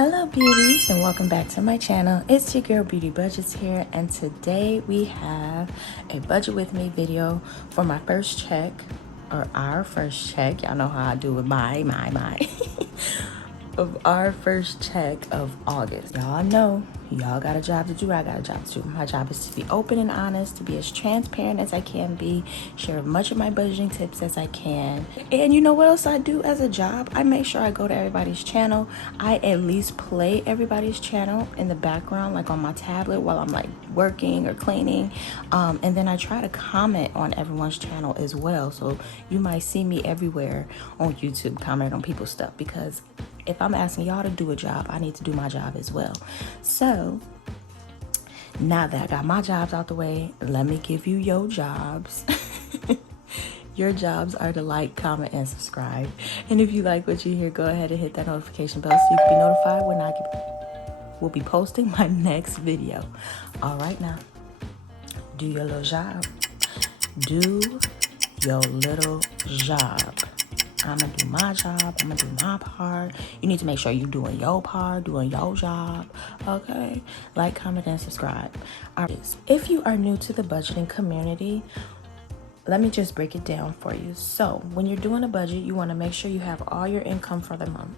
Hello beauties, and welcome back to my channel. It's your girl Beauty Budgetz here, and today we have a budget with me video for my first check, or our first check. Y'all know how I do with my of our first check of August. Y'all know y'all got a job to do, I got a job to do. My job is to be open and honest, to be as transparent as I can be, share as much of my budgeting tips as I can. And you know what else I do as a job? I make sure I go to everybody's channel. I at least play everybody's channel in the background, like on my tablet while I'm like working or cleaning. And then I try to comment on everyone's channel as well. So you might see me everywhere on YouTube comment on people's stuff, because if I'm asking y'all to do a job, I need to do my job as well. So now that I got my jobs out the way, let me give you your jobs. Your jobs are to like, comment, and subscribe. And if you like what you hear, go ahead and hit that notification bell so you can be notified when I will be posting my next video. All right, now, do your little job. Do your little job. I'm gonna do my job. I'm gonna do my part. You need to make sure you're doing your part, doing your job. Okay? Like, comment, and subscribe. All right. If you are new to the budgeting community, let me just break it down for you. So when you're doing a budget, you want to make sure you have all your income for the month.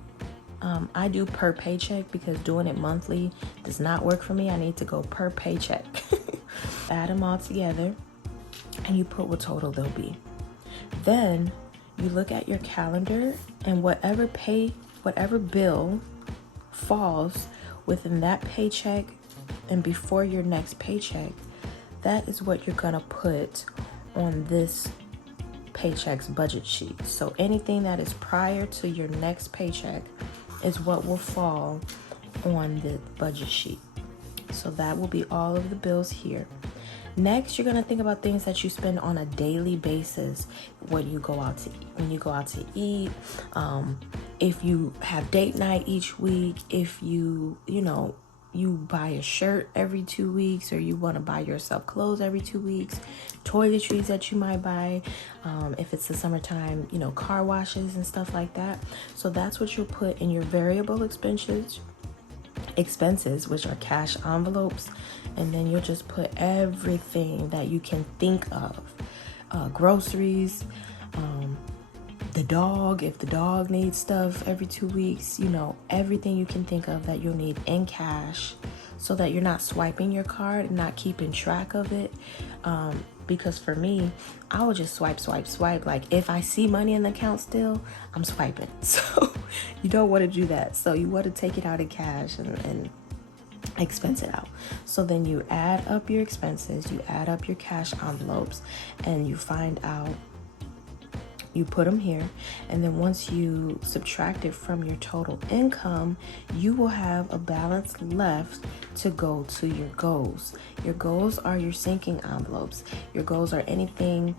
I do per paycheck because doing it monthly does not work for me. I need to go per paycheck. Add them all together and you put what total they'll be. Then you look at your calendar, and whatever bill falls within that paycheck and before your next paycheck, that is what you're gonna put on this paycheck's budget sheet. So anything that is prior to your next paycheck is what will fall on the budget sheet. So that will be all of the bills here. Next, you're gonna think about things that you spend on a daily basis when you go out to eat, if you have date night each week, if you buy a shirt every 2 weeks, or you want to buy yourself clothes every 2 weeks, toiletries that you might buy, if it's the summertime, car washes and stuff like that. So that's what you'll put in your variable expenses, which are cash envelopes, and then you'll just put everything that you can think of, groceries, the dog, if the dog needs stuff every 2 weeks, everything you can think of that you'll need in cash, so that you're not swiping your card and not keeping track of it. Because for me, I will just swipe. Like if I see money in the account still, I'm swiping. So you don't want to do that. So you want to take it out in cash and expense it out. So then you add up your expenses, you add up your cash envelopes, and you find out, you put them here, and then once you subtract it from your total income, you will have a balance left to go to your goals. Your goals are your sinking envelopes. Your goals are anything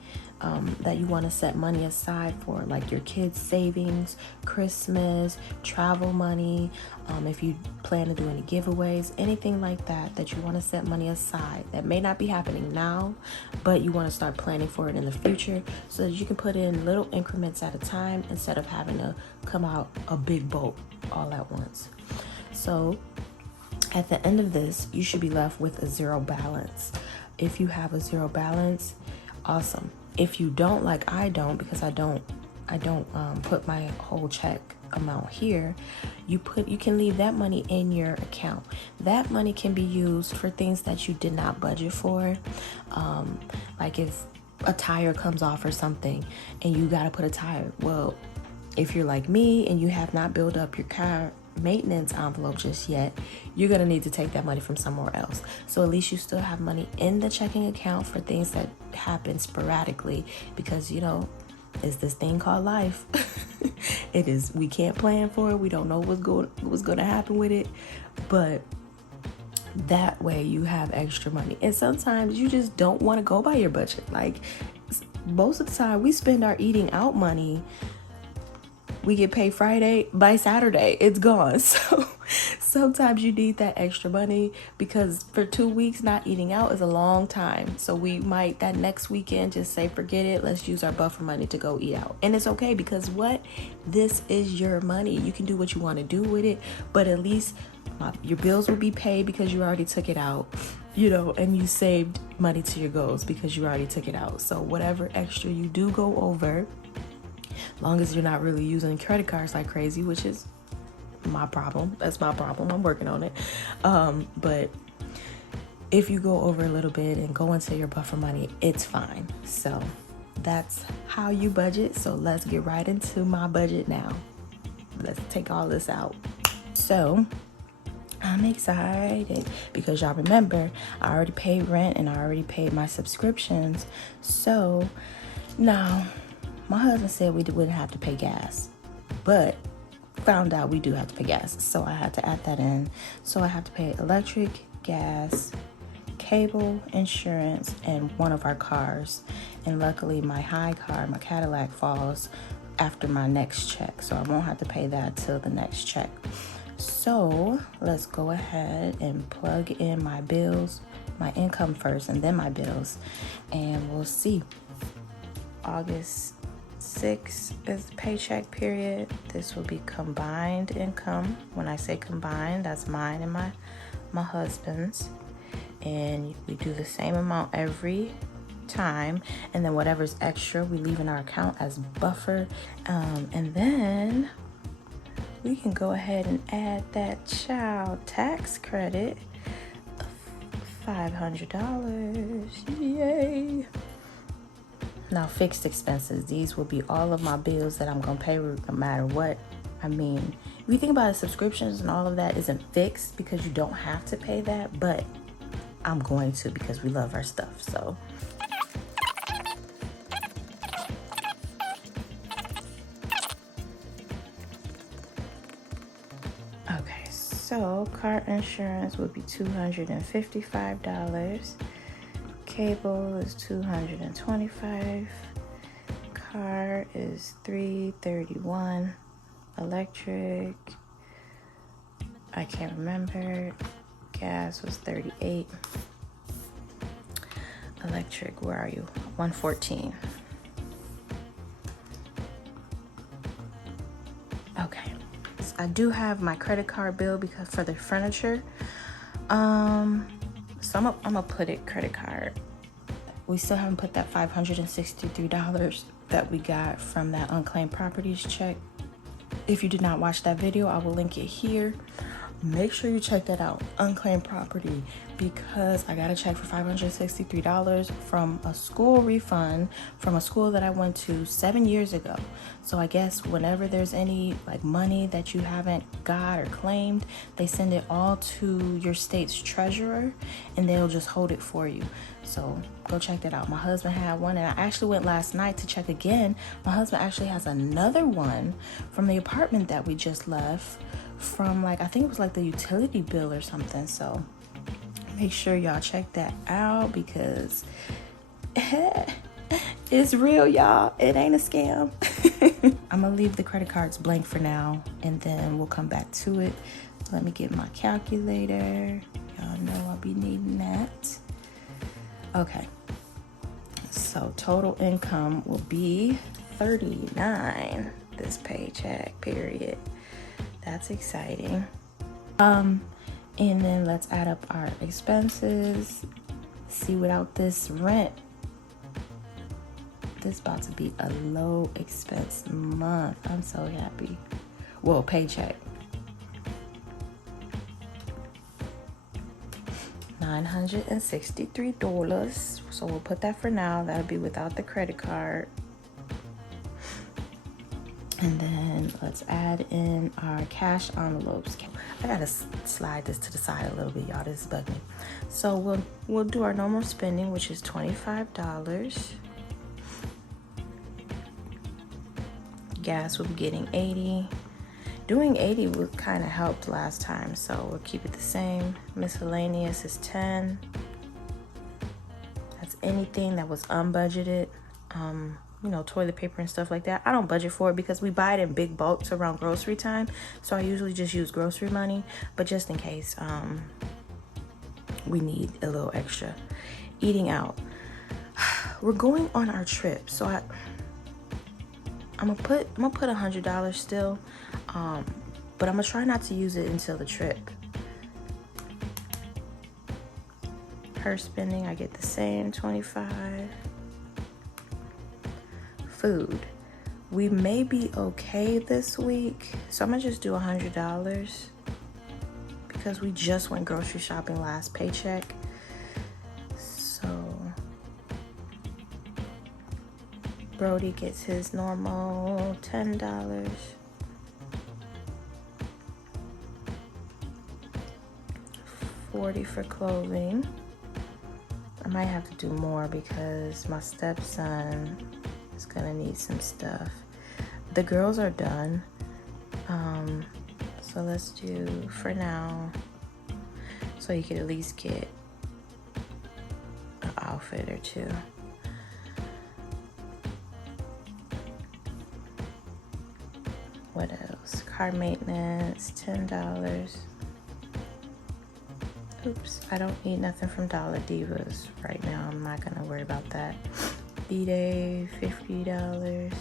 that you want to set money aside for, like your kids' savings, Christmas, travel money, if you plan to do any giveaways, anything like that you want to set money aside that may not be happening now, but you want to start planning for it in the future, so that you can put in little increments at a time instead of having to come out a big bolt all at once. So at the end of this, you should be left with a zero balance. If you have a zero balance, awesome. If you don't, like I don't, because I don't put my whole check amount here, you can leave that money in your account. That money can be used for things that you did not budget for, like if a tire comes off or something and you got to put a tire. Well, if you're like me and you have not built up your car maintenance envelope just yet, you're gonna need to take that money from somewhere else. So at least you still have money in the checking account for things that happen sporadically, because it's this thing called life. It is, we can't plan for it, we don't know what's gonna happen with it, but that way you have extra money. And sometimes you just don't want to go by your budget. Like most of the time we spend our eating out money, we get paid Friday, by Saturday it's gone. sometimes you need that extra money, because for 2 weeks not eating out is a long time. So we might that next weekend just say, forget it, let's use our buffer money to go eat out. And it's okay, because what, this is your money. You can do what you want to do with it, but at least your bills will be paid because you already took it out, and you saved money to your goals because you already took it out. So whatever extra you do go over, long as you're not really using credit cards like crazy, which is my problem. That's my problem. I'm working on it. But if you go over a little bit and go into your buffer money, it's fine. So that's how you budget. So let's get right into my budget now. Let's take all this out. So I'm excited because y'all remember, I already paid rent and I already paid my subscriptions. So now my husband said we wouldn't have to pay gas, but found out we do have to pay gas. So I had to add that in. So I have to pay electric, gas, cable, insurance, and one of our cars. And luckily my high car, my Cadillac, falls after my next check. So I won't have to pay that till the next check. So let's go ahead and plug in my bills, my income first and then my bills. And we'll see. August 6 is the paycheck period. This will be combined income. When I say combined, that's mine and my husband's. And we do the same amount every time. And then whatever's extra, we leave in our account as buffer. And then we can go ahead and add that child tax credit of $500. Yay! Now, fixed expenses. These will be all of my bills that I'm going to pay no matter what. I mean, if you think about it, subscriptions and all of that isn't fixed because you don't have to pay that, but I'm going to because we love our stuff. So okay, so car insurance would be $255. Cable is $225. Car is $331. Electric, I can't remember. Gas was $38. Electric, where are you? $114. Okay, so I do have my credit card bill because for the furniture. So I'm gonna put it credit card. We still haven't put that $563 that we got from that unclaimed properties check. If you did not watch that video, I will link it here. Make sure you check that out, unclaimed property, because I got a check for $563 from a school refund from a school that I went to 7 years ago. So I guess whenever there's any money that you haven't got or claimed, they send it all to your state's treasurer and they'll just hold it for you. So go check that out. My husband had one and I actually went last night to check again. My husband actually has another one from the apartment that we just left, from I think it was the utility bill or something. So make sure y'all check that out because it's real, y'all. It ain't a scam. I'm gonna leave the credit cards blank for now and then we'll come back to it. Let me get my calculator. Y'all know I'll be needing that. Okay, so total income will be $39 this paycheck period. That's exciting. And then let's add up our expenses. See, without this rent, this about to be a low expense month. I'm so happy. Well, paycheck. $963. So we'll put that for now. That'll be without the credit card. And then let's add in our cash envelopes. I gotta slide this to the side a little bit, y'all. This is bugging me. So we'll do our normal spending, which is $25. Gas, we'll be getting $80. Doing $80 would kind of helped last time, so we'll keep it the same. Miscellaneous is $10. That's anything that was unbudgeted. toilet paper and stuff like that. I don't budget for it because we buy it in big bulks around grocery time. So I usually just use grocery money, but just in case we need a little extra. Eating out. We're going on our trip. So I'm gonna put $100 still. But I'm gonna try not to use it until the trip. Her spending, I get the same 25. Food, we may be okay this week, so I'm gonna just do $100 because we just went grocery shopping last paycheck. So Brody gets his normal $10. $40 for clothing. I might have to do more because my stepson is gonna need some stuff. The girls are done. So let's do for now, so you could at least get an outfit or two. What else? Car maintenance, $10. Oops, I don't need nothing from Dollar Divas right now. I'm not gonna worry about that. B-Day, $50.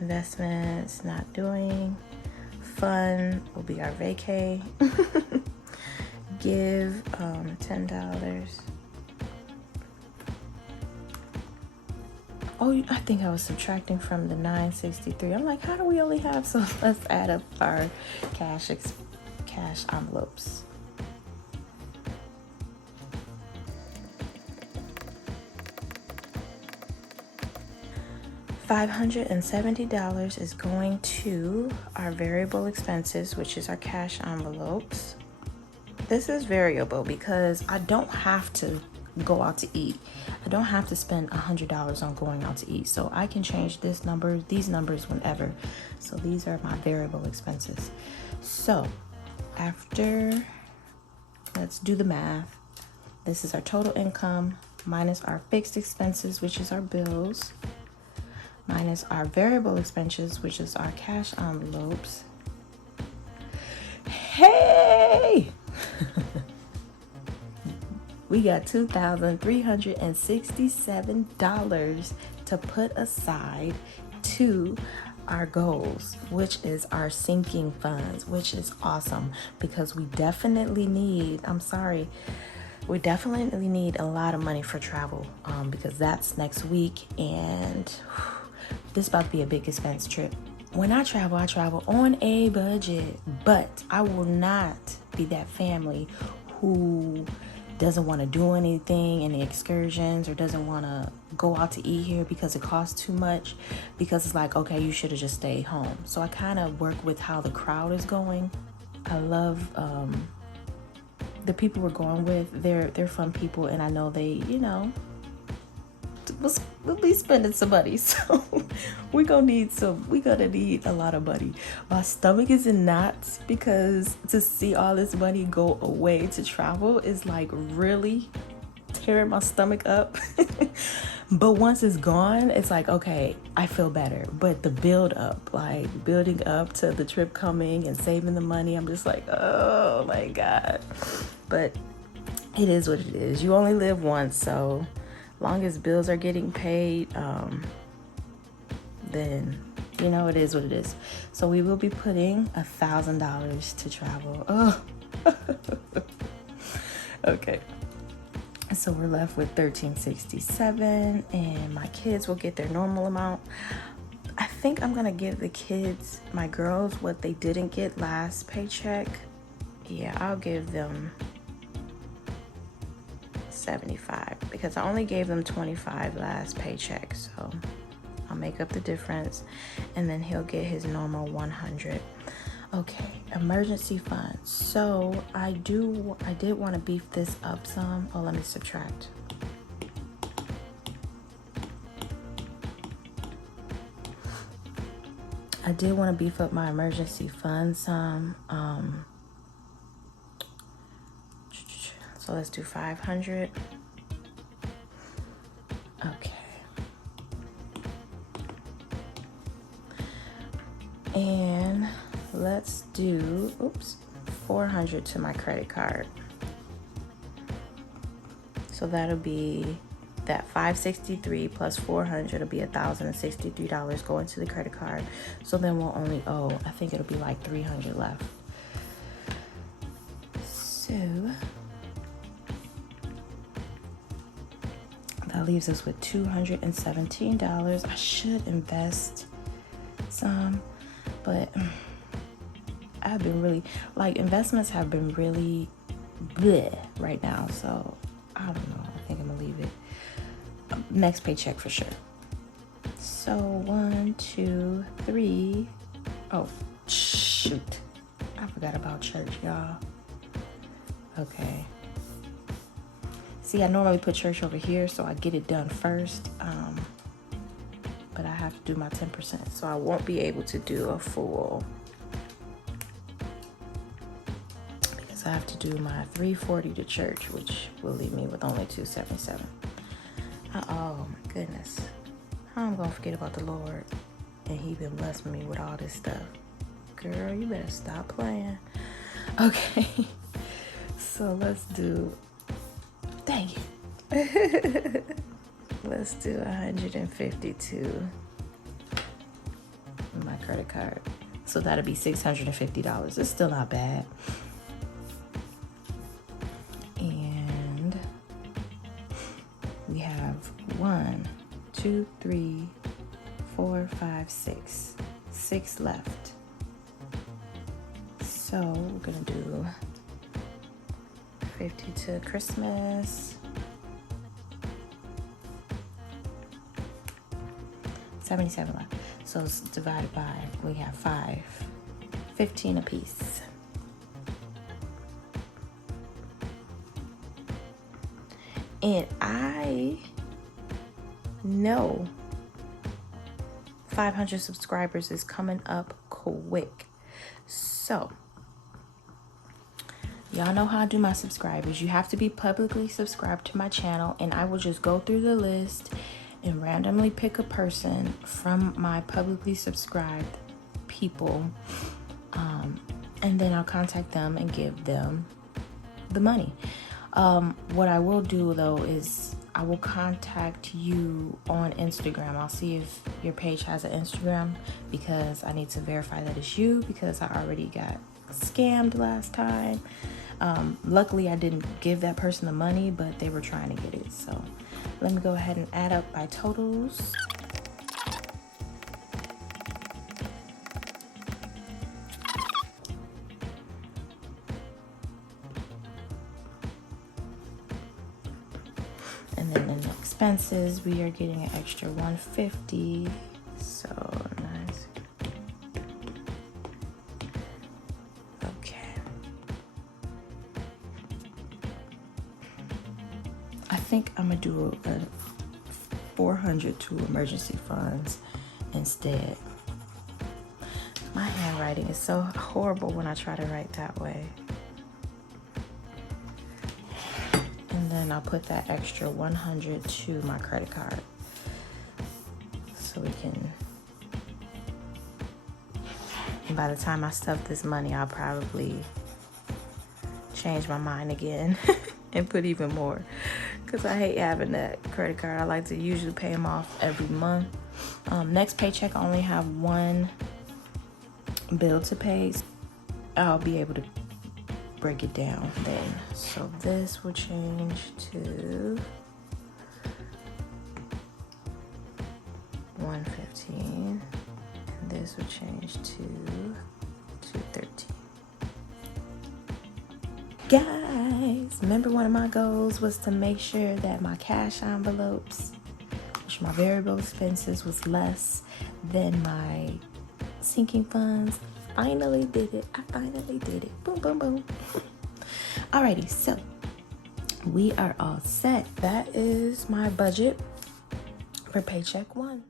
Investments, not doing. Fun will be our vacay. Give, $10. Oh, I think I was subtracting from the $963. I'm like, how do we only have? So let's add up our cash envelopes. $570 is going to our variable expenses, which is our cash envelopes. This is variable because I don't have to go out to eat. I don't have to spend $100 on going out to eat. So I can change these numbers whenever. So these are my variable expenses. So let's do the math. This is our total income minus our fixed expenses, which is our bills, minus our variable expenses, which is our cash envelopes. Hey! We got $2,367 to put aside to our goals, which is our sinking funds, which is awesome because we definitely need a lot of money for travel because that's next week, and this is about to be a big expense trip. When I travel on a budget, but I will not be that family who doesn't want to do anything, any excursions, or doesn't want to go out to eat here because it costs too much, because it's like, okay, you should have just stayed home. So I kind of work with how the crowd is going. I love the people we're going with. They're fun people, and I know they, we'll be spending some money, so we're gonna need a lot of money. My stomach is in knots because to see all this money go away to travel is like really tearing my stomach up. But once it's gone, it's like, okay, I feel better. But the building up to the trip coming and saving the money, I'm just like, oh my God. But it is what it is. You only live once, so long as bills are getting paid, then it is what it is. So we will be putting $1,000 to travel. Oh. Okay, so we're left with $1,367, and my kids will get their normal amount. I think I'm gonna give the kids, my girls, what they didn't get last paycheck. Yeah, I'll give them $75 because I only gave them $25 last paycheck, so I'll make up the difference, and then he'll get his normal $100. Okay, emergency fund. So I did want to beef this up some. Oh, let me subtract. I did want to beef up my emergency fund some. So let's do 500. Okay. And let's do, oops, 400 to my credit card. So that'll be that $563 plus 400 will be $1,063 going to the credit card. So then we'll only owe, I think it'll be like 300 left. So that leaves us with $217. I should invest some, but I've been really, like, investments have been really bleh right now. So I don't know. I think I'm gonna leave it. Next paycheck for sure. So 1, 2, 3. Oh, shoot. I forgot about church, y'all. Okay. See, I normally put church over here, so I get it done first. But I have to do my 10%, so I won't be able to do a full, because I have to do my $340 to church, which will leave me with only $277. Oh my goodness. How I'm gonna forget about the Lord and he been blessing me with all this stuff. Girl, you better stop playing. Okay. So let's do, dang it. Let's do 152 on my credit card. So that'll be $650. It's still not bad. And we have 1, 2, 3, 4, 5, 6. 6 left. So we're gonna do 50 to Christmas. 77 left. So it's divided by, we have 5. 15 apiece. And I know 500 subscribers is coming up quick. So y'all know how I do my subscribers. You have to be publicly subscribed to my channel, and I will just go through the list and randomly pick a person from my publicly subscribed people, and then I'll contact them and give them the money. What I will do though is I will contact you on Instagram. I'll see if your page has an Instagram, because I need to verify that it's you, because I already got scammed last time. Luckily I didn't give that person the money, but they were trying to get it. So let me go ahead and add up my totals. And then in expenses, we are getting an extra $150. So nice. Okay. I think I'm gonna do a 400 to emergency funds instead. My handwriting is so horrible when I try to write that way. And then I'll put that extra 100 to my credit card, so we can, and by the time I stuff this money, I'll probably change my mind again and put even more, because I hate having that credit card. I like to usually pay them off every month. Next paycheck, I only have one bill to pay. I'll be able to break it down then. So this will change to 115, and this will change to 213. Guys, remember one of my goals was to make sure that my cash envelopes, which my variable expenses, was less than my sinking funds. Finally did it. I finally did it. Boom, boom, boom. Alrighty, so we are all set. That is my budget for paycheck 1.